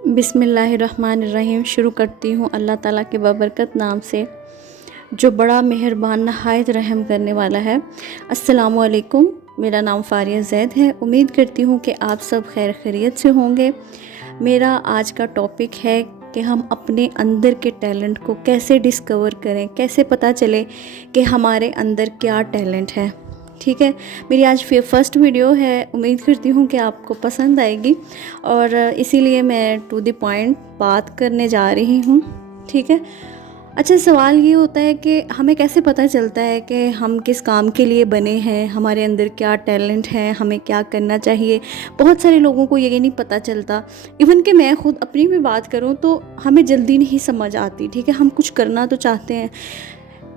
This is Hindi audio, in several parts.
बिस्मिल्लाहिर्रहमानिर्रहीम। शुरू करती हूँ अल्लाह ताला के बाबरकत नाम से, जो बड़ा मेहरबान नहायत रहम करने वाला है। अस्सलामुअलैकुम। मेरा नाम फ़ारिया ज़ैद है। उम्मीद करती हूँ कि आप सब खैर खैरियत से होंगे। मेरा आज का टॉपिक है कि हम अपने अंदर के टैलेंट को कैसे डिस्कवर करें, कैसे पता चले कि हमारे अंदर क्या टैलेंट है। ठीक है, मेरी आज फर्स्ट वीडियो है। उम्मीद करती हूँ कि आपको पसंद आएगी और इसीलिए मैं टू द पॉइंट बात करने जा रही हूँ। ठीक है, अच्छा, सवाल ये होता है कि हमें कैसे पता चलता है कि हम किस काम के लिए बने हैं, हमारे अंदर क्या टैलेंट है, हमें क्या करना चाहिए। बहुत सारे लोगों को ये नहीं पता चलता। इवन कि मैं खुद अपनी भी बात करूँ तो हमें जल्दी नहीं समझ आती। ठीक है, हम कुछ करना तो चाहते हैं।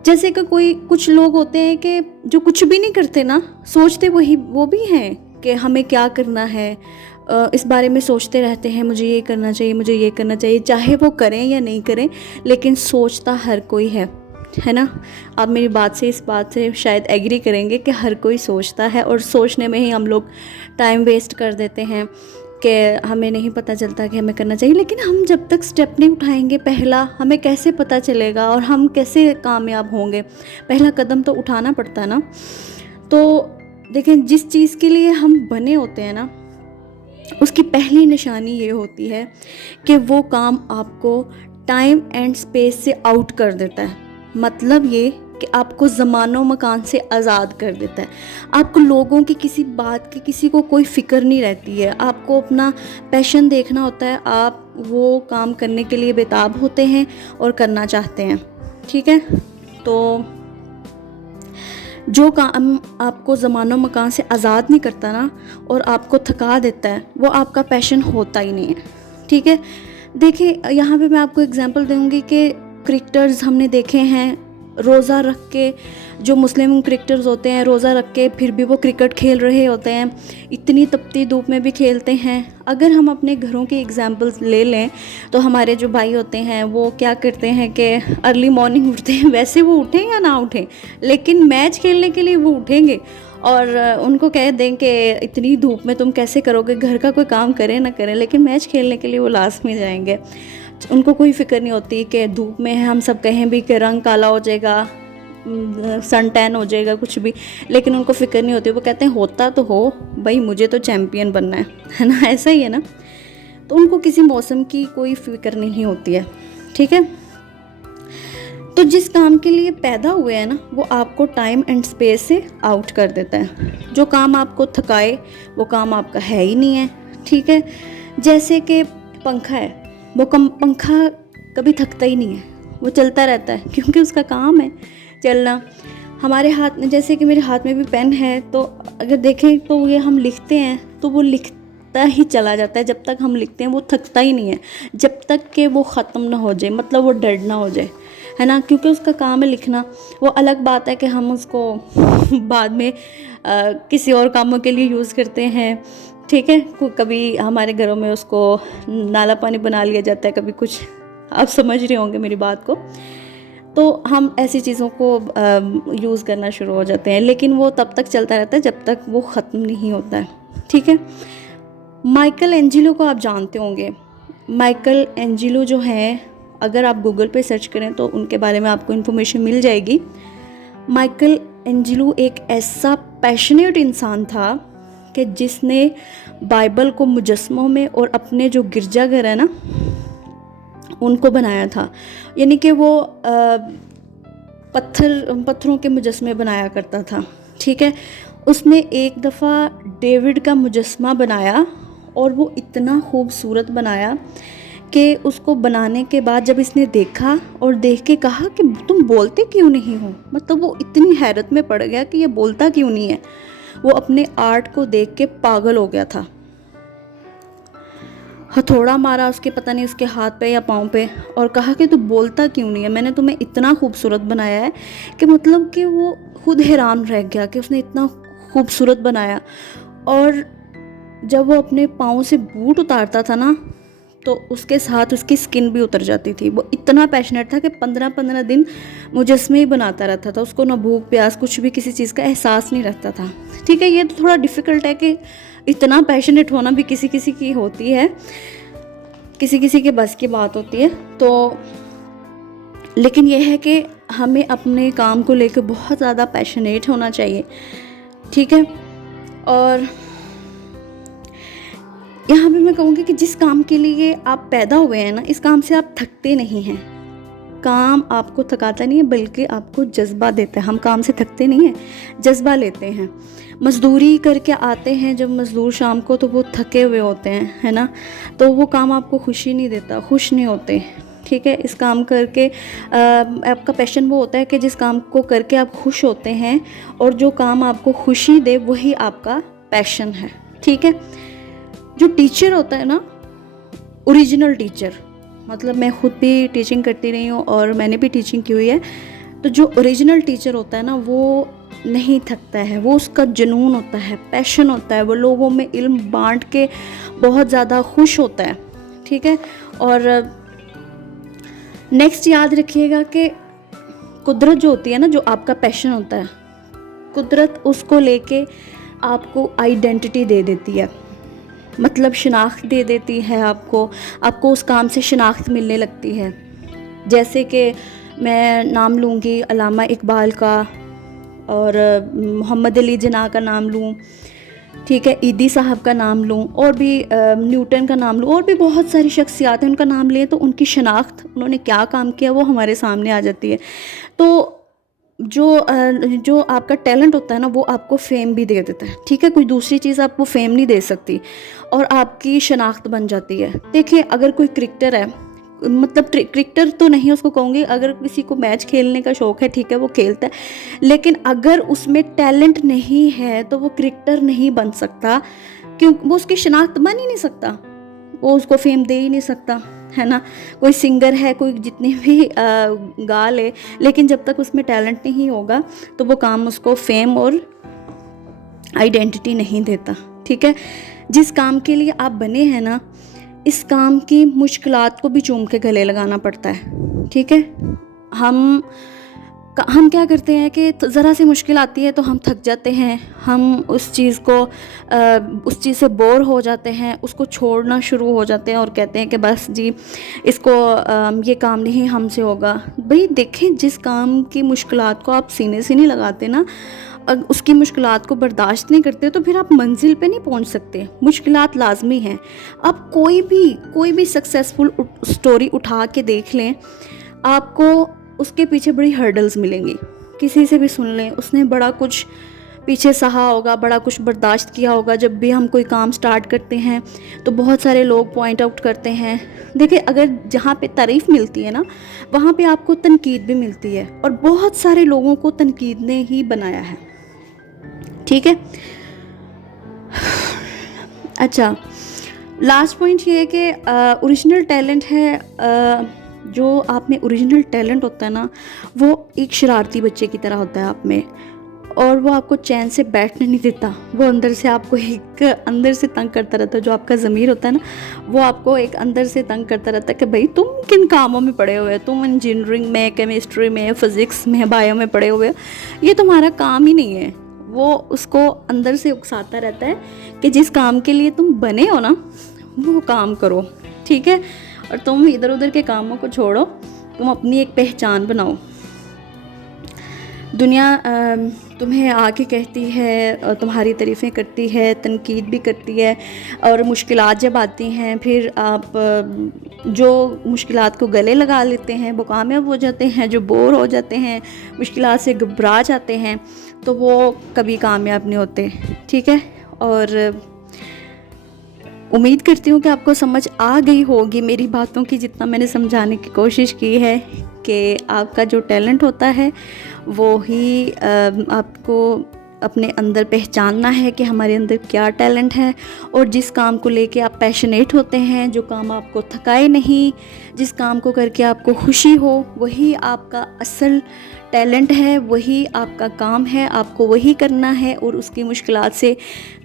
जैसे कि कुछ लोग होते हैं कि जो कुछ भी नहीं करते ना, सोचते वो भी हैं कि हमें क्या करना है, इस बारे में सोचते रहते हैं, मुझे ये करना चाहिए, मुझे ये करना चाहिए, चाहे वो करें या नहीं करें, लेकिन सोचता हर कोई है ना। आप मेरी बात से, इस बात से शायद एग्री करेंगे कि हर कोई सोचता है और सोचने में ही हम लोग टाइम वेस्ट कर देते हैं कि हमें नहीं पता चलता कि हमें करना चाहिए। लेकिन हम जब तक स्टेप नहीं उठाएंगे पहला, हमें कैसे पता चलेगा और हम कैसे कामयाब होंगे। पहला कदम तो उठाना पड़ता है ना। तो देखें, जिस चीज़ के लिए हम बने होते हैं ना, उसकी पहली निशानी ये होती है कि वो काम आपको टाइम एंड स्पेस से आउट कर देता है। मतलब ये कि आपको ज़मानो मकान से आज़ाद कर देता है। आपको लोगों की किसी बात की, किसी को कोई फ़िक्र नहीं रहती है। आपको अपना पैशन देखना होता है। आप वो काम करने के लिए बेताब होते हैं और करना चाहते हैं। ठीक है, तो जो काम आपको ज़मानो मकान से आज़ाद नहीं करता ना और आपको थका देता है, वो आपका पैशन होता ही नहीं है। ठीक है, देखिए यहाँ पे मैं आपको एग्जांपल दूँगी कि क्रिकेटर्स हमने देखे हैं, रोज़ा रख के, जो मुस्लिम क्रिकेटर्स होते हैं, रोज़ा रख के फिर भी वो क्रिकेट खेल रहे होते हैं, इतनी तपती धूप में भी खेलते हैं। अगर हम अपने घरों की एग्जांपल्स ले लें तो हमारे जो भाई होते हैं वो क्या करते हैं कि अर्ली मॉर्निंग उठते हैं। वैसे वो उठें या ना उठें, लेकिन मैच खेलने के लिए वो उठेंगे और उनको कह दें कि इतनी धूप में तुम कैसे करोगे, घर का कोई काम करें ना करें, लेकिन मैच खेलने के लिए वो लास्ट में जाएंगे। उनको कोई फ़िक्र नहीं होती कि धूप में हम सब कहें भी कि रंग काला हो जाएगा, सन टैन हो जाएगा, कुछ भी, लेकिन उनको फ़िक्र नहीं होती। वो कहते हैं होता तो हो भाई, मुझे तो चैम्पियन बनना है ना। ऐसा ही है ना। तो उनको किसी मौसम की कोई फ़िक्र नहीं होती है। ठीक है, तो जिस काम के लिए पैदा हुए हैं ना, वो आपको टाइम एंड स्पेस से आउट कर देता है। जो काम आपको थकाए वो काम आपका है ही नहीं है। ठीक है, जैसे कि पंखा है, वो पंखा कभी थकता ही नहीं है, वो चलता रहता है क्योंकि उसका काम है चलना। हमारे हाथ में, जैसे कि मेरे हाथ में भी पेन है, तो अगर देखें तो ये हम लिखते हैं तो वो लिखता ही चला जाता है। जब तक हम लिखते हैं वो थकता ही नहीं है, जब तक कि वो ख़त्म ना हो जाए, मतलब वो डेड ना हो जाए, है ना, क्योंकि उसका काम है लिखना। वो अलग बात है कि हम उसको बाद में किसी और कामों के लिए यूज़ करते हैं। ठीक है, कभी हमारे घरों में उसको नाला पानी बना लिया जाता है, कभी कुछ, आप समझ रहे होंगे मेरी बात को। तो हम ऐसी चीज़ों को यूज़ करना शुरू हो जाते हैं, लेकिन वो तब तक चलता रहता है जब तक वो ख़त्म नहीं होता है। ठीक है, माइकल एंजेलो को आप जानते होंगे। माइकल एंजेलो जो हैं, अगर आप गूगल पे सर्च करें तो उनके बारे में आपको इन्फॉर्मेशन मिल जाएगी। माइकल एंजेलो एक ऐसा पैशनेट इंसान था कि जिसने बाइबल को मुजस्मों में और अपने जो गिरजाघर है ना, उनको बनाया था। यानी कि वो पत्थरों के मुजस्मे बनाया करता था। ठीक है, उसने एक दफ़ा डेविड का मुजस्मा बनाया और वो इतना खूबसूरत बनाया कि उसको बनाने के बाद जब इसने देखा और देख के कहा कि तुम बोलते क्यों नहीं हो, मतलब वो इतनी हैरत में पड़ गया कि ये बोलता क्यों नहीं है। वो अपने आर्ट को देख के पागल हो गया था। हथौड़ा मारा उसके, पता नहीं उसके हाथ पे या पाँव पे, और कहा कि तू बोलता क्यों नहीं है, मैंने तुम्हें इतना खूबसूरत बनाया है। कि मतलब कि वो खुद हैरान रह गया कि उसने इतना खूबसूरत बनाया। और जब वो अपने पाँव से बूट उतारता था ना, तो उसके साथ उसकी स्किन भी उतर जाती थी। वो इतना पैशनेट था कि 15-15 दिन मुजस्मे ही बनाता रहता था। उसको ना भूख प्यास कुछ भी किसी चीज़ का एहसास नहीं रहता था। ठीक है, ये तो थोड़ा डिफ़िकल्ट है कि इतना पैशनेट होना भी किसी किसी की होती है किसी किसी के बस की बात होती है। तो लेकिन यह है कि हमें अपने काम को लेकर बहुत ज़्यादा पैशनेट होना चाहिए, ठीक है। और यहाँ पे मैं कहूँगी कि जिस काम के लिए आप पैदा हुए हैं ना, इस काम से आप थकते नहीं हैं। काम आपको थकाता नहीं है, बल्कि आपको जज्बा देता है। हम काम से थकते नहीं हैं, जज्बा लेते हैं। मज़दूरी करके आते हैं जब मज़दूर शाम को, तो वो थके हुए होते हैं, है ना। तो वो काम आपको खुशी नहीं देता, खुश नहीं होते, ठीक है। इस काम करके आपका पैशन वो होता है कि जिस काम को करके आप खुश होते हैं, और जो काम आपको खुशी दे वही आपका पैशन है, ठीक है। जो टीचर होता है ना, ओरिजिनल टीचर, मतलब मैं खुद भी टीचिंग करती रही हूँ और मैंने भी टीचिंग की हुई है। तो जो ओरिजिनल टीचर होता है ना, वो नहीं थकता है, वो उसका जुनून होता है, पैशन होता है, वो लोगों में इल्म बांट के बहुत ज़्यादा खुश होता है, ठीक है। और नेक्स्ट याद रखिएगा कि कुदरत जो होती है ना, जो आपका पैशन होता है, कुदरत उसको लेके आपको आइडेंटिटी दे देती है, मतलब शनाख्त दे देती है आपको उस काम से शनाख्त मिलने लगती है। जैसे कि मैं नाम लूँगी अल्लामा इकबाल का, और मोहम्मद अली जिन्ना का नाम लूँ, ठीक है, ईदी साहब का नाम लूँ, और भी न्यूटन का नाम लूँ, और भी बहुत सारी शख्सियात हैं, उनका नाम लें तो उनकी शनाख्त, उन्होंने क्या काम किया, वो हमारे सामने आ जाती है। तो जो आपका टैलेंट होता है ना, वो आपको फेम भी दे देता है, ठीक है। कोई दूसरी चीज़ आपको फेम नहीं दे सकती, और आपकी शनाख्त बन जाती है। देखिए, अगर कोई क्रिकेटर है, मतलब क्रिकेटर तो नहीं उसको कहूँगी, अगर किसी को मैच खेलने का शौक़ है, ठीक है, वो खेलता है, लेकिन अगर उसमें टैलेंट नहीं है तो वो क्रिकेटर नहीं बन सकता, क्यों, वो उसकी शनाख्त बन ही नहीं सकता, वो उसको फेम दे ही नहीं सकता, है ना। कोई सिंगर है, कोई जितनी भी गा ले, लेकिन जब तक उसमें टैलेंट नहीं होगा तो वो काम उसको फेम और आइडेंटिटी नहीं देता, ठीक है। जिस काम के लिए आप बने हैं ना, इस काम की मुश्किलात को भी चूम के गले लगाना पड़ता है, ठीक है। हम क्या करते हैं कि ज़रा सी मुश्किल आती है तो हम थक जाते हैं, हम उस चीज़ से बोर हो जाते हैं, उसको छोड़ना शुरू हो जाते हैं और कहते हैं कि बस जी इसको ये काम नहीं हमसे होगा। भाई देखें, जिस काम की मुश्किलात को आप सीने से नहीं लगाते ना, उसकी मुश्किलात को बर्दाश्त नहीं करते, तो फिर आप मंजिल पे नहीं पहुंच सकते। मुश्किलात लाजमी हैं। आप कोई भी सक्सेसफुल स्टोरी उठा के देख लें, आपको उसके पीछे बड़ी हर्डल्स मिलेंगी। किसी से भी सुन लें, उसने बड़ा कुछ पीछे सहा होगा, बड़ा कुछ बर्दाश्त किया होगा। जब भी हम कोई काम स्टार्ट करते हैं तो बहुत सारे लोग पॉइंट आउट करते हैं। देखिए, अगर जहाँ पे तारीफ़ मिलती है ना, वहाँ पे आपको तनकीद भी मिलती है, और बहुत सारे लोगों को तनकीद ने ही बनाया है, ठीक है। अच्छा, लास्ट पॉइंट ये है कि ओरिजिनल टैलेंट है, जो आप में ओरिजिनल टैलेंट होता है ना, वो एक शरारती बच्चे की तरह होता है आप में, और वो आपको चैन से बैठने नहीं देता। वो अंदर से आपको एक अंदर से तंग करता रहता है। जो आपका ज़मीर होता है ना, वो आपको एक अंदर से तंग करता रहता है कि भाई तुम किन कामों में पड़े हुए हो, तुम इंजीनियरिंग में, केमिस्ट्री में, फिज़िक्स में, बायो में पड़े हुए हो, ये तुम्हारा काम ही नहीं है। वो उसको अंदर से उकसाता रहता है कि जिस काम के लिए तुम बने हो ना, वो काम करो, ठीक है। और तुम इधर उधर के कामों को छोड़ो, तुम अपनी एक पहचान बनाओ। दुनिया तुम्हें आके कहती है, तुम्हारी तारीफ़ें करती है, तनकीद भी करती है, और मुश्किलात जब आती हैं, फिर आप जो मुश्किलात को गले लगा लेते हैं, वो कामयाब हो जाते हैं। जो बोर हो जाते हैं, मुश्किलात से घबरा जाते हैं, तो वो कभी कामयाब नहीं होते, ठीक है। और उम्मीद करती हूँ कि आपको समझ आ गई होगी मेरी बातों की, जितना मैंने समझाने की कोशिश की है कि आपका जो टैलेंट होता है वो ही आपको अपने अंदर पहचानना है कि हमारे अंदर क्या टैलेंट है। और जिस काम को लेके आप पैशनेट होते हैं, जो काम आपको थकाए नहीं, जिस काम को करके आपको खुशी हो, वही आपका असल टैलेंट है, वही आपका काम है, आपको वही करना है। और उसकी मुश्किलात से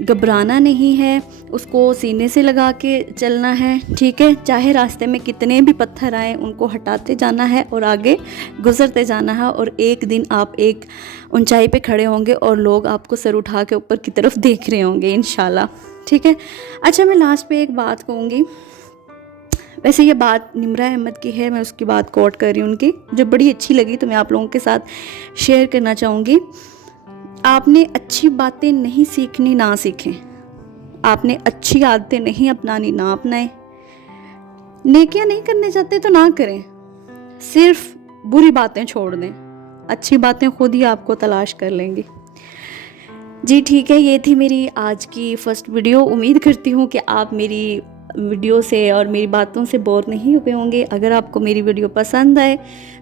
घबराना नहीं है, उसको सीने से लगा के चलना है, ठीक है। चाहे रास्ते में कितने भी पत्थर आए, उनको हटाते जाना है और आगे गुजरते जाना है। और एक दिन आप एक ऊंचाई पे खड़े होंगे और लोग आपको सर उठा के ऊपर की तरफ देख रहे होंगे, इंशाल्लाह, ठीक है। अच्छा, मैं लास्ट पे एक बात कहूँगी। वैसे ये बात निम्रा अहमद की है, मैं उसकी बात कोट कर रही हूँ उनकी, जो बड़ी अच्छी लगी तो मैं आप लोगों के साथ शेयर करना चाहूँगी। आपने अच्छी बातें नहीं सीखनी, ना सीखें। आपने अच्छी आदतें नहीं अपनानी, ना अपनाएं। नेकियां नहीं करने चाहते तो ना करें, सिर्फ बुरी बातें छोड़ दें, अच्छी बातें खुद ही आपको तलाश कर लेंगी। जी ठीक है, ये थी मेरी आज की फर्स्ट वीडियो। उम्मीद करती हूँ कि आप मेरी वीडियो से और मेरी बातों से बोर नहीं हुए होंगे। अगर आपको मेरी वीडियो पसंद आए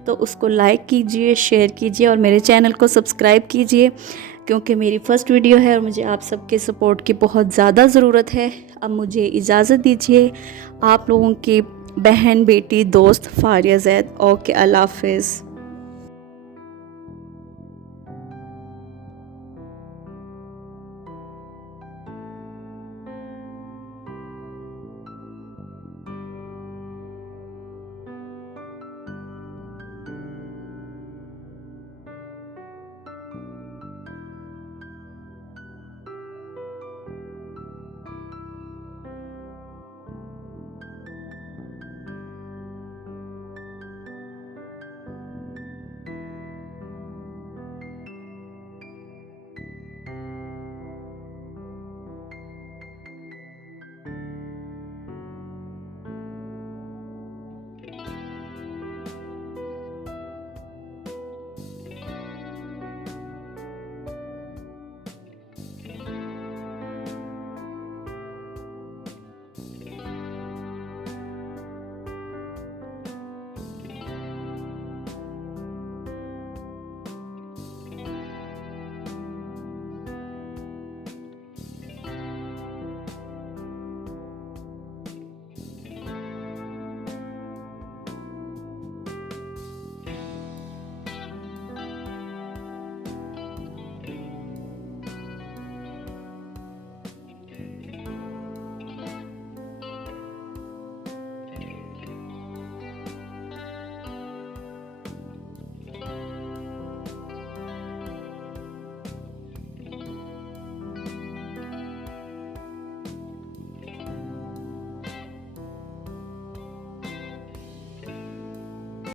तो उसको लाइक कीजिए, शेयर कीजिए और मेरे चैनल को सब्सक्राइब कीजिए, क्योंकि मेरी फ़र्स्ट वीडियो है और मुझे आप सबके सपोर्ट की बहुत ज़्यादा ज़रूरत है। अब मुझे इजाज़त दीजिए, आप लोगों की बहन, बेटी, दोस्त फारिया ज़ैद। ओके, अल्लाह हाफ़िज़।